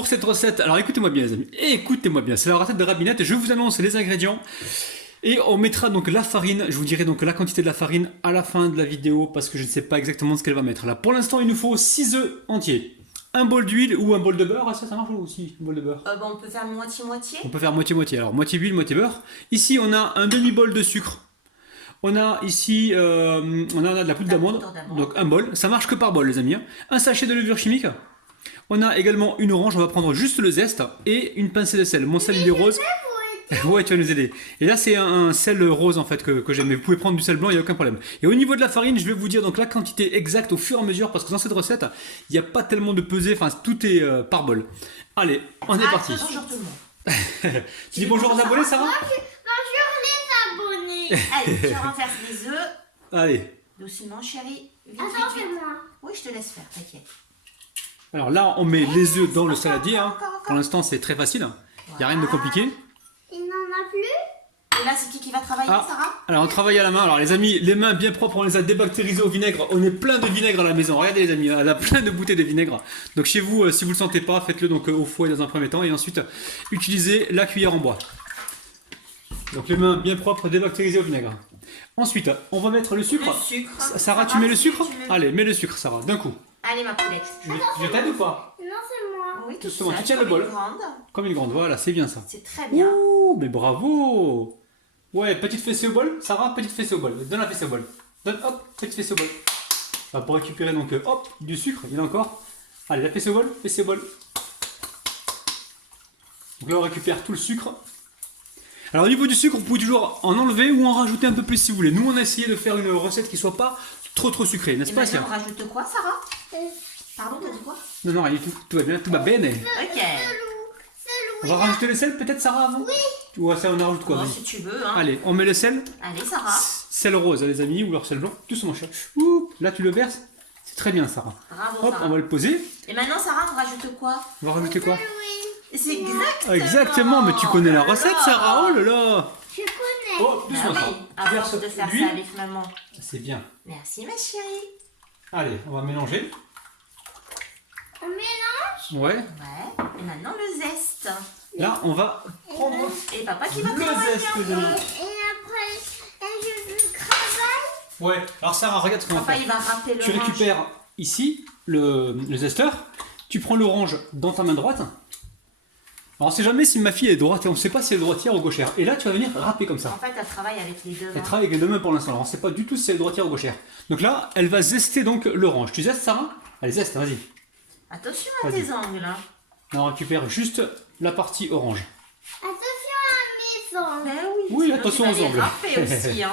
Pour cette recette, alors écoutez-moi bien les amis, écoutez-moi bien, c'est la recette de Rabinette, je vous annonce les ingrédients et on mettra donc la farine, je vous dirai donc la quantité de la farine à la fin de la vidéo parce que je ne sais pas exactement ce qu'elle va mettre là. Pour l'instant il nous faut 6 œufs entiers, un bol d'huile ou un bol de beurre, ça marche aussi, un bol de beurre. On peut faire moitié-moitié. On peut faire moitié-moitié, alors moitié huile, moitié beurre. Ici on a un demi-bol de sucre. On a ici on a de la poudre d'amande, donc un bol, ça marche que par bol les amis, hein. Un sachet de levure chimique. On a également une orange, on va prendre juste le zeste et une pincée de sel. Mon sel il est rose. Ouais, tu vas nous aider. Et là c'est un sel rose en fait que j'aime, mais vous pouvez prendre du sel blanc, il n'y a aucun problème. Et au niveau de la farine, je vais vous dire donc la quantité exacte au fur et à mesure parce que dans cette recette, il n'y a pas tellement de pesée, enfin tout est par bol. Allez, on est parti. Bonjour tout le monde. Tu dis bonjour aux abonnés, Sarah? Bonjour les abonnés. Allez, je renverse les œufs. Allez. Doucement chérie. Vite, Attends, vite, vite. fais-moi. Oui, je te laisse faire, t'inquiète. Alors là, on met les œufs dans le saladier. Hein. Pour l'instant, c'est très facile. Il n'y a rien de compliqué. Il n'en a plus? Et là, c'est qui va travailler, Sarah? Alors on travaille à la main. Alors les amis, les mains bien propres, on les a débactérisées au vinaigre. On est plein de vinaigre à la maison. Regardez les amis, elle a plein de bouteilles de vinaigre. Donc chez vous, si vous ne le sentez pas, faites-le donc au fouet dans un premier temps. Et ensuite, utilisez la cuillère en bois. Donc les mains bien propres, débactérisées au vinaigre. Ensuite, on va mettre le sucre. Le sucre. Sarah, tu mets le sucre? Tu mets- Allez, mets le sucre, Sarah, d'un coup. Allez, ma poulette. Je t'aide ou pas? Non, c'est moi. Oui, tout Doucement, seul, tu tiens le comme bol. une grande. Comme une grande, voilà, c'est bien ça. C'est très bien. Ouh, mais bravo! Ouais, petite fessée au bol. Sarah, petite fessée au bol. Donne la fessée au bol. Donne, hop, petite fessée au bol. Voilà, pour récupérer donc, hop, du sucre. Il y en a encore. Allez, la fessée au bol, fessée au bol. Donc là, on récupère tout le sucre. Alors, au niveau du sucre, vous pouvez toujours en enlever ou en rajouter un peu plus si vous voulez. Nous, on a essayé de faire une recette qui soit pas trop sucrée, n'est-ce Et pas, maintenant, Sia? on rajoute quoi, Sarah? Euh, Pardon, t'as dit quoi? Non, non, rien du tout. Tout va bien, tout va bene. Ok. On va rajouter le sel peut-être, Sarah, avant? Oui. Ou ça, on en rajoute quoi? Bon, Vas-y. si tu veux, hein. Allez, on met le sel. Allez, Sarah. Sel rose, les amis, ou alors sel blanc, tout mon cher. Ouh, là tu le verses, c'est très bien Sarah. Bravo, Hop, Sarah. on va le poser. Et maintenant, Sarah, on rajoute quoi? On va rajouter quoi? Et c'est exactement. Exactement, mais tu connais la recette Sarah, oh là là. Je connais. Oh, Bah doucement oui, Sarah. à Tu verses force de faire l'huile. ça avec maman. C'est bien. Merci, ma chérie. Allez, on va mélanger. On mélange. Ouais. Ouais. Et maintenant, le zeste. Là, on va prendre Et papa qui va le travailler. zeste, les amis. Et après, je travaille. Ouais, alors Sarah, regarde ce qu'on va Papa, faire. il va râper le Tu récupères ici le zesteur. Tu prends l'orange dans ta main droite. Alors on sait jamais si ma fille est droite et on ne sait pas si elle est droitière ou gauchère. Et là, tu vas venir râper comme ça. En fait, elle travaille avec les deux Elle mains. travaille avec les deux mains pour l'instant, alors on ne sait pas du tout si elle est droitière ou gauchère. Donc là, elle va zester donc l'orange. Tu zestes, Sarah? Allez, zeste, vas-y. Attention à Vas-y. tes angles. Hein. Là, on récupère juste la partie orange. Attention à mes ongles. Ben oui. Oui, sinon, attention tu vas aux les angles. râper aussi. Hein.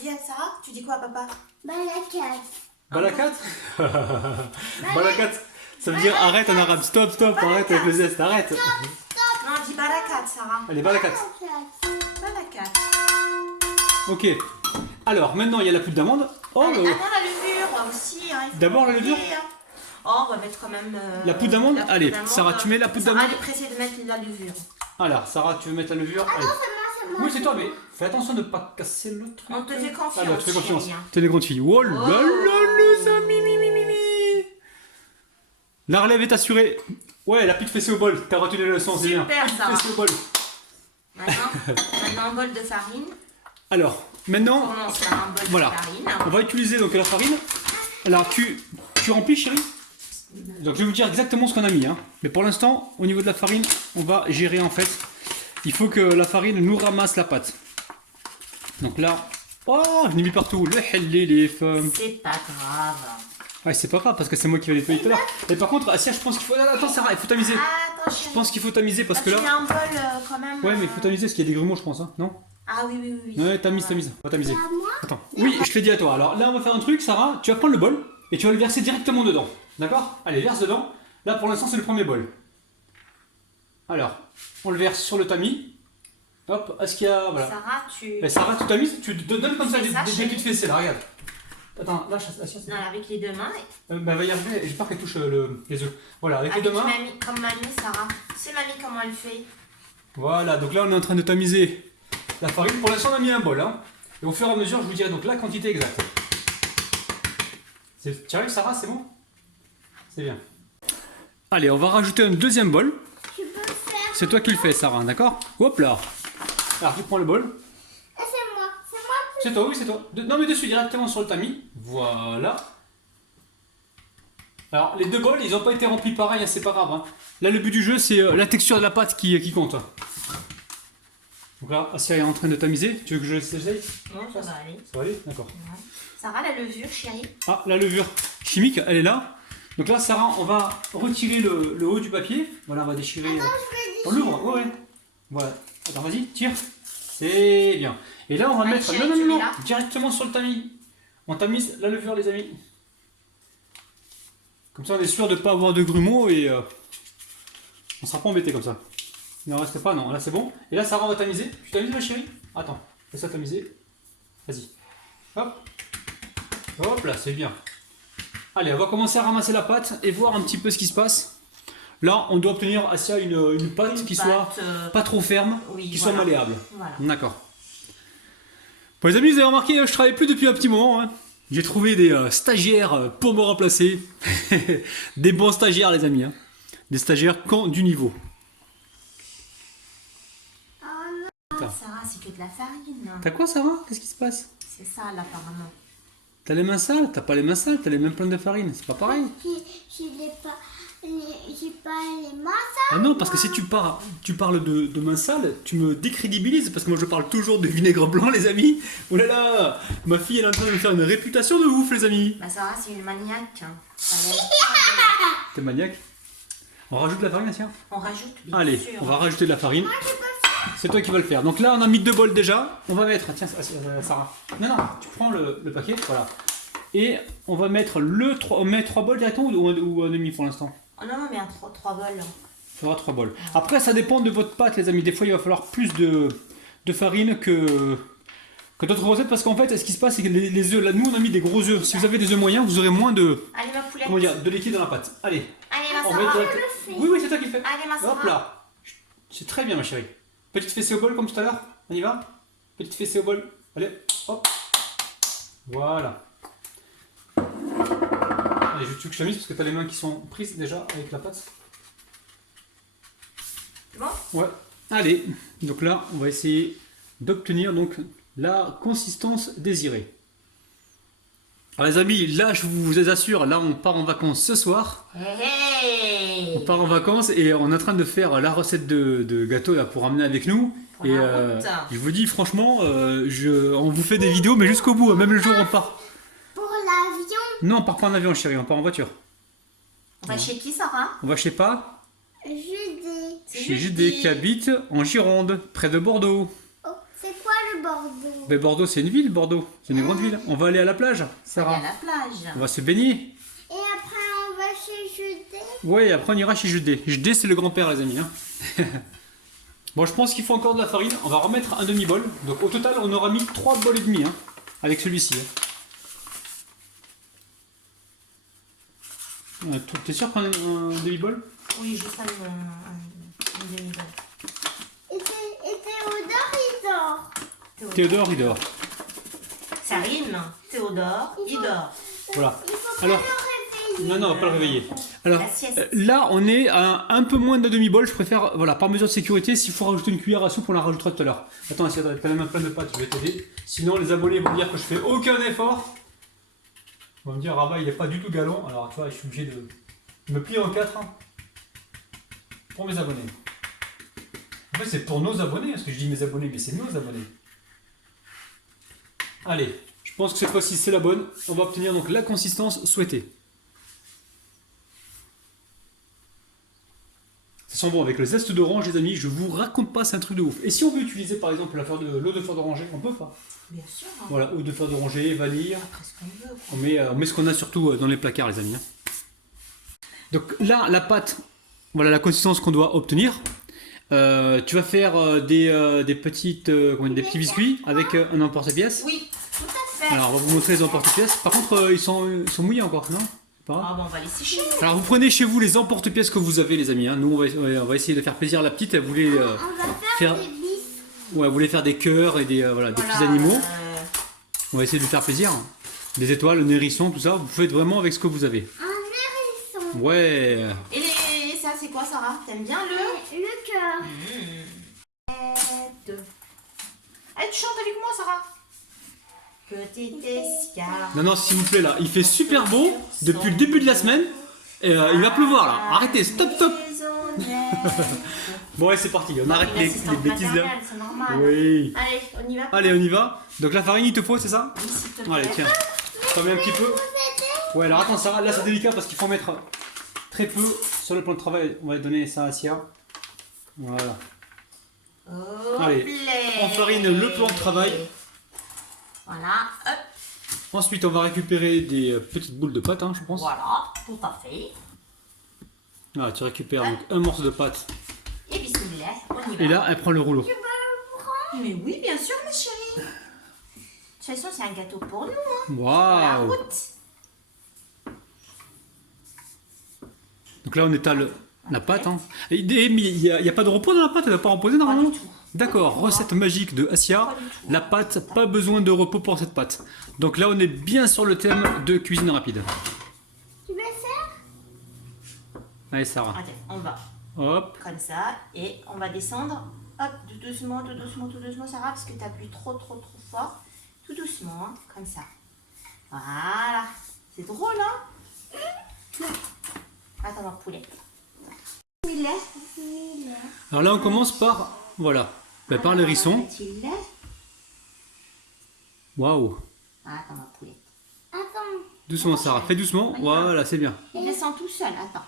Dis à Sarah, tu dis quoi à papa? Balakat. Balakat. Balakat, ça veut dire arrête en arabe. Stop, stop, arrête avec le zeste, arrête. Non, dis balakat, Sarah. Allez, balakat. Balakat. Ok. Alors, maintenant, il y a la poudre d'amande. Oh, Allez, bah, attends la levure aussi. Hein, il faut D'abord la pas levure oublier, hein. Oh, on va mettre quand même. La poudre d'amande. la poudre Allez, d'amande. Sarah, tu mets la poudre Sarah, d'amande. elle est pressée de mettre la levure. Alors, Sarah, tu veux mettre la levure? Allez. C'est moi. Oui, c'est toi, mais fais attention de ne pas casser le truc. On te fait confiance. Alors, tu fais confiance. chérie, hein. T'es des grandes filles. Oh là là, les amis, La relève est assurée. Ouais, la petite fessée au bol. T'as retenu les leçons, c'est bien. Super, Sarah. Fessée au bol. Maintenant, un bol de farine. Alors, maintenant, On lance là un bol Voilà. de farine. on va utiliser donc la farine. Alors, tu remplis, chérie. Donc, je vais vous dire exactement ce qu'on a mis. Hein. Mais pour l'instant, au niveau de la farine, on va gérer en fait. Il faut que la farine nous ramasse la pâte. Donc là, oh, je l'ai mis partout. Le hellilif. C'est pas grave. Ouais, c'est pas grave parce que c'est moi qui vais nettoyer tout à l'heure. Et par contre, Asia, je pense qu'il faut. Attends, Sarah, il faut tamiser. Attends, Je chérie. pense qu'il faut tamiser parce que Tu mets là. un bol quand même. Ouais, mais il faut tamiser parce qu'il y a des grumeaux, je pense, hein, non? Ah oui, oui, oui. Ouais, tamise, tamise. On va tamiser. À moi. Attends. Oui, je te l'ai dit à toi. Alors là, on va faire un truc, Sarah. Tu vas prendre le bol et tu vas le verser directement dedans. D'accord? Allez, verse dedans. Là, pour l'instant, c'est le premier bol. Alors, on le verse sur le tamis. Hop, est-ce qu'il y a. Voilà. Sarah, tu. Et Sarah, tu tamises. Tu donnes comme ça fais des ça, chérie. petites fessées, là, regarde. Attends, là, Asia, c'est. Non, avec les deux mains. Bah, va y arriver. J'espère qu'elle touche les œufs. Voilà, avec les Avec deux mains. mamie, comme mamie, Sarah. C'est mamie comment elle fait. Voilà, donc là on est en train de tamiser la farine. Pour l'instant on a mis un bol. Hein. Et au fur et à mesure je vous dirai donc la quantité exacte. Tu arrives Sarah, c'est bon? C'est bien. Allez, on va rajouter un deuxième bol. Je peux faire. C'est toi qui le fais, Sarah, d'accord? Hop là. Alors, tu prends le bol. Ah, c'est moi. C'est moi. C'est toi, oui, c'est toi. Non, mais dessus, directement sur le tamis. Voilà. Alors, les deux bols, ils n'ont pas été remplis pareil, hein, c'est pas grave. Hein. Là, le but du jeu, c'est la texture de la pâte qui compte. Donc là, Asia est en train de tamiser. Tu veux que je l'essaye? Non, ça va aller. Ça va aller? D'accord. Ouais. Sarah, la levure, chérie. Ah, la levure chimique, elle est là. Donc là, Sarah, on va retirer le haut du papier. Voilà, on va déchirer. On l'ouvre, ouais. Voilà. Attends, vas-y, tire. C'est bien. Et là, on va Allez, mettre. chérie, Non, tu non, mets non, là. directement sur le tamis. On tamise la levure, les amis. Comme ça, on est sûr de ne pas avoir de grumeaux et on ne sera pas embêté comme ça. Il n'en reste pas, non. Là, c'est bon. Et là, Sarah, on va tamiser. Tu tamises, ma chérie? Attends, laisse-la tamiser. Vas-y. Hop. Hop là, c'est bien. Allez, on va commencer à ramasser la pâte et voir un petit peu ce qui se passe. Là, on doit obtenir, Asia, une pâte qui soit pas trop ferme, oui, qui voilà. soit malléable. Voilà. D'accord. Bon, les amis, vous avez remarqué, je travaille plus depuis un petit moment. Hein. J'ai trouvé des stagiaires pour me remplacer. Des bons stagiaires, les amis. Hein. Des stagiaires qui ont du niveau. Oh non. Sarah, c'est que de la farine. T'as quoi, Sarah? Qu'est-ce qui se passe? C'est ça, là, apparemment. T'as les mains sales? T'as pas les mains sales, t'as les mains pleines de farine. C'est pas pareil. J'ai pas les mains. Ah non, parce que si tu parles de mains sales, tu me décrédibilises. Parce que moi, je parle toujours de vinaigre blanc, les amis. Oh là là, ma fille, elle est en train de me faire une réputation de ouf, les amis. Bah, Sarah, c'est une maniaque. Ça va être T'es maniaque. On rajoute de la farine, tiens. On rajoute, bien Allez, sûr. on va rajouter de la farine. C'est toi qui vas le faire. Donc là, on a mis 2 bols déjà. On va mettre, tiens, Sarah. Non, tu prends le paquet, voilà. Et on va mettre on met 3 bols directement ou un demi pour l'instant? Oh non, mais 3 bols. Il faudra 3 bols. Après, ça dépend de votre pâte, les amis. Des fois, il va falloir plus de farine que d'autres recettes. Parce qu'en fait, ce qui se passe, c'est que les œufs, là, nous, on a mis des gros œufs. Si vous avez des œufs moyens, vous aurez moins de, Allez, ma poulette. comment dire, de liquide dans la pâte. Allez, Allez, ma on met Sarah. direct- Oui, c'est toi qui le fais. Allez, ma Sarah. Hop là. C'est très bien, ma chérie. Petite fessée au bol, comme tout à l'heure. On y va? Petite fessée au bol. Allez, hop. Voilà. Allez, je te mise parce que tu as les mains qui sont prises déjà avec la pâte. C'est bon? Ouais. Allez, donc là, on va essayer d'obtenir donc la consistance désirée. Alors les amis, là, je vous assure, là, on part en vacances ce soir. Hey, On part en vacances et on est en train de faire la recette de gâteau là, pour ramener avec nous. Pour Et la route. je vous dis franchement, on vous fait des vidéos, mais jusqu'au bout, même le jour où on part. Pour l'avion. Non, on part pas en avion, chérie, on part en voiture. On va chez qui, Sarah? On va chez pas, Judée. chez Judée qui habite en Gironde, près de Bordeaux. Oh, c'est quoi le Bordeaux? Mais Bordeaux, c'est une ville, Bordeaux. C'est une grande ville. On va aller à la plage, On va Sarah. à la plage. On va se baigner. Et après, on va chez Judée. Ouais, et après on ira chez Judée. Judée, c'est le grand-père, les amis. Hein. Bon, je pense qu'il faut encore de la farine. On va remettre un demi-bol. Donc au total, on aura mis 3 bols et demi hein, avec celui-ci. Hein. T'es sûr qu'on a un demi-bol? Oui, juste un demi-bol. Et Théodore, il dort. Théodore, il dort. Ça rime. Théodore, il dort. Voilà. Il faut pas Alors, le réveiller. non, on va pas le réveiller. Alors, La sieste. là, on est à un peu moins d'un demi-bol. Je préfère, voilà, par mesure de sécurité, s'il faut rajouter une cuillère à soupe, on la rajoutera tout à l'heure. Attends, si t'as la main pleine de pâtes, je vais t'aider. Sinon, les abonnés vont dire que je fais aucun effort. Ils vont me dire, Rabat, il n'est pas du tout galon. Alors, tu vois, je suis obligé de me plier en 4 hein, pour mes abonnés. En fait, c'est pour nos abonnés, parce que je dis mes abonnés, mais c'est nos abonnés. Allez, je pense que cette fois-ci, c'est la bonne. On va obtenir donc la consistance souhaitée. Ça sent bon avec le zeste d'orange, les amis. Je vous raconte pas, c'est un truc de ouf. Et si on veut utiliser par exemple l'eau de fleur d'oranger, on peut pas. Bien sûr. Hein. Voilà, eau de fleur d'oranger, vanille. Après ce qu'on veut. Quoi. On met ce qu'on a surtout dans les placards, les amis. Hein. Donc là, la pâte, voilà la consistance qu'on doit obtenir. Tu vas faire des petits biscuits avec un emporte-pièce. Oui, tout à fait. Alors, on va vous montrer les emporte-pièces. Par contre, ils sont mouillés encore, non? Pas grave. Ah bon, on va les sécher. Alors vous prenez chez vous les emporte-pièces que vous avez les amis. Hein. Nous on va essayer de faire plaisir à la petite. Elle voulait On va faire faire- des bis. ouais, elle voulait faire des cœurs et des petits animaux. On va essayer de lui faire plaisir. Des étoiles, un hérisson, tout ça. Vous faites vraiment avec ce que vous avez. Un hérisson. Ouais. Et c'est quoi, Sarah? T'aimes bien le Le cœur. Allez, tu chantes avec moi, Sarah. Petite escarpe. Non, non, s'il vous plaît, là, il fait super beau depuis le début de la semaine. Et il va pleuvoir, là. Arrêtez, stop, stop. Bon, allez, c'est parti. On arrête les bêtises, là. C'est normal. Oui. Allez, on y va. Allez, on y va. Donc la farine, il te faut, c'est ça? Oui, s'il te plaît. Allez, tiens. T'en mets un petit peu. Ouais, alors attends, Sarah, là c'est délicat parce qu'il faut mettre très peu sur le plan de travail. On va donner ça à Sia. Voilà. Allez, on farine le plan de travail. Voilà, hop, Ensuite, on va récupérer des petites boules de pâte, hein, je pense. voilà, tout à fait. Voilà, tu récupères donc un morceau de pâte. Et bismillah, on y va. Et là, elle prend le rouleau. Mais oui, bien sûr, ma chérie. De toute façon, c'est un gâteau pour nous. Hein. La Waouh! route. Donc là, on étale la pâte. Hein. Mais il n'y a pas de repos dans la pâte, elle ne va pas reposer Pas normalement? du tout. D'accord, recette magique de Asia. Pas du tout. La pâte, pas besoin de repos pour cette pâte. Donc là, on est bien sur le thème de cuisine rapide. Tu veux faire? Allez, Sarah. Attends, on va Hop. comme ça et on va descendre. Hop, tout doucement, tout doucement, tout doucement, Sarah, parce que tu appuies trop, trop, trop fort. Tout doucement, hein, comme ça. Voilà. C'est drôle, hein? Attends, ma poulette. Bismillah. Alors là, on commence par, voilà, par l'hérisson. Mathilde. Waouh. Attends, ma poulette. Attends. Doucement, Sarah. Fais doucement. Voilà, c'est bien. Il descend tout seul, attends.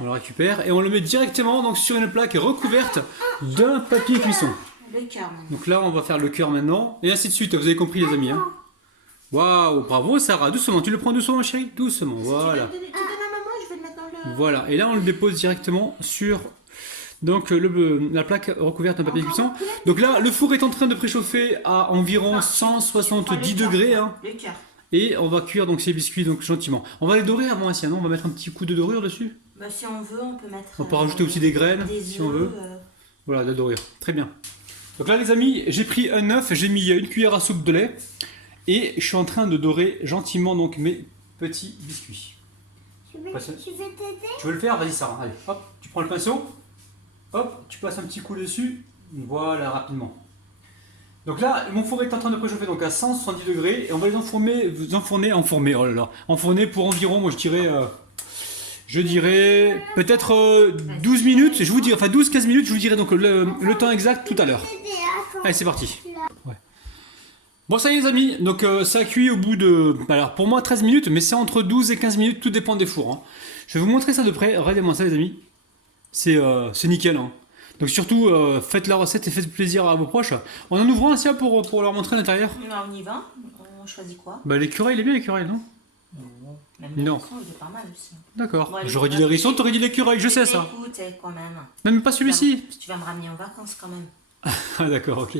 On le récupère et on le met directement donc, sur une plaque recouverte d'un papier cuisson. Le cœur maintenant. Donc là, on va faire le cœur maintenant. Et ainsi de suite. Vous avez compris, les amis. Hein. Waouh. Bravo, Sarah. Doucement. Tu le prends doucement, ma chérie? Doucement. Voilà. Tu donnes à maman, je vais le mettre dans le... Voilà. Et là, on le dépose directement sur donc, la plaque recouverte d'un papier cuisson. Donc là, le four est en train de préchauffer à environ 170 degrés. Hein. Le cœur. Et on va cuire donc ces biscuits donc gentiment. On va les dorer avant, Asia, non? On va mettre un petit coup de dorure dessus. Bah, si on veut, on peut mettre... On peut rajouter aussi des graines, si on veut. Voilà, de la dorure. Très bien. Donc là, les amis, j'ai pris un œuf, j'ai mis une cuillère à soupe de lait. Et je suis en train de dorer gentiment donc mes petits biscuits. Tu veux t'aider? Tu veux le faire? Vas-y, Sarah. Allez, hop, tu prends le pinceau. Hop, tu passes un petit coup dessus. Voilà, rapidement. Donc là, mon four est en train de préchauffer donc à 170 degrés. Et on va les enfourner pour environ, moi je dirais peut-être 12 minutes. Je vous dirai, enfin 12-15 minutes, je vous dirai donc le temps exact tout à l'heure. Allez, c'est parti. Ouais. Bon, ça y est, les amis. Donc ça cuit au bout de, alors pour moi 13 minutes, mais c'est entre 12 et 15 minutes, tout dépend des fours. Hein. Je vais vous montrer ça de près. Regardez-moi ça, les amis. C'est nickel. Hein. Donc surtout, faites la recette et faites plaisir à vos proches. On en ouvre un, Sia, pour leur montrer l'intérieur. On y va. On choisit quoi? Bah l'écureuil, il est bien l'écureuil, non? Même Non. l'hérisson, il est pas mal aussi. D'accord. Bon, allez, J'aurais dit on va l'hérisson, essayer. t'aurais dit l'écureuil, je sais ça. Écoute, quand même. Non, mais pas celui-ci. Tu vas me ramener en vacances quand même. Ah d'accord, ok.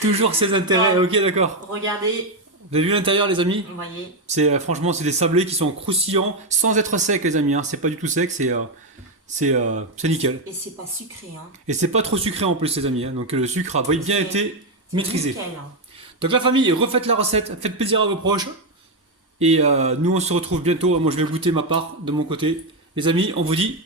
Toujours ses intérêts, ok, d'accord. Regardez, Vous avez vu l'intérieur, les amis? vous voyez. C'est franchement, c'est des sablés qui sont croustillants, sans être secs, les amis. Hein. C'est pas du tout sec, c'est nickel. Et c'est pas sucré, hein. Et c'est pas trop sucré en plus, les amis. Hein. Donc le sucre a bien été maîtrisé. Nickel, hein. Donc la famille, refaites la recette, faites plaisir à vos proches. Et nous, on se retrouve bientôt. Moi, je vais goûter ma part de mon côté. Les amis, on vous dit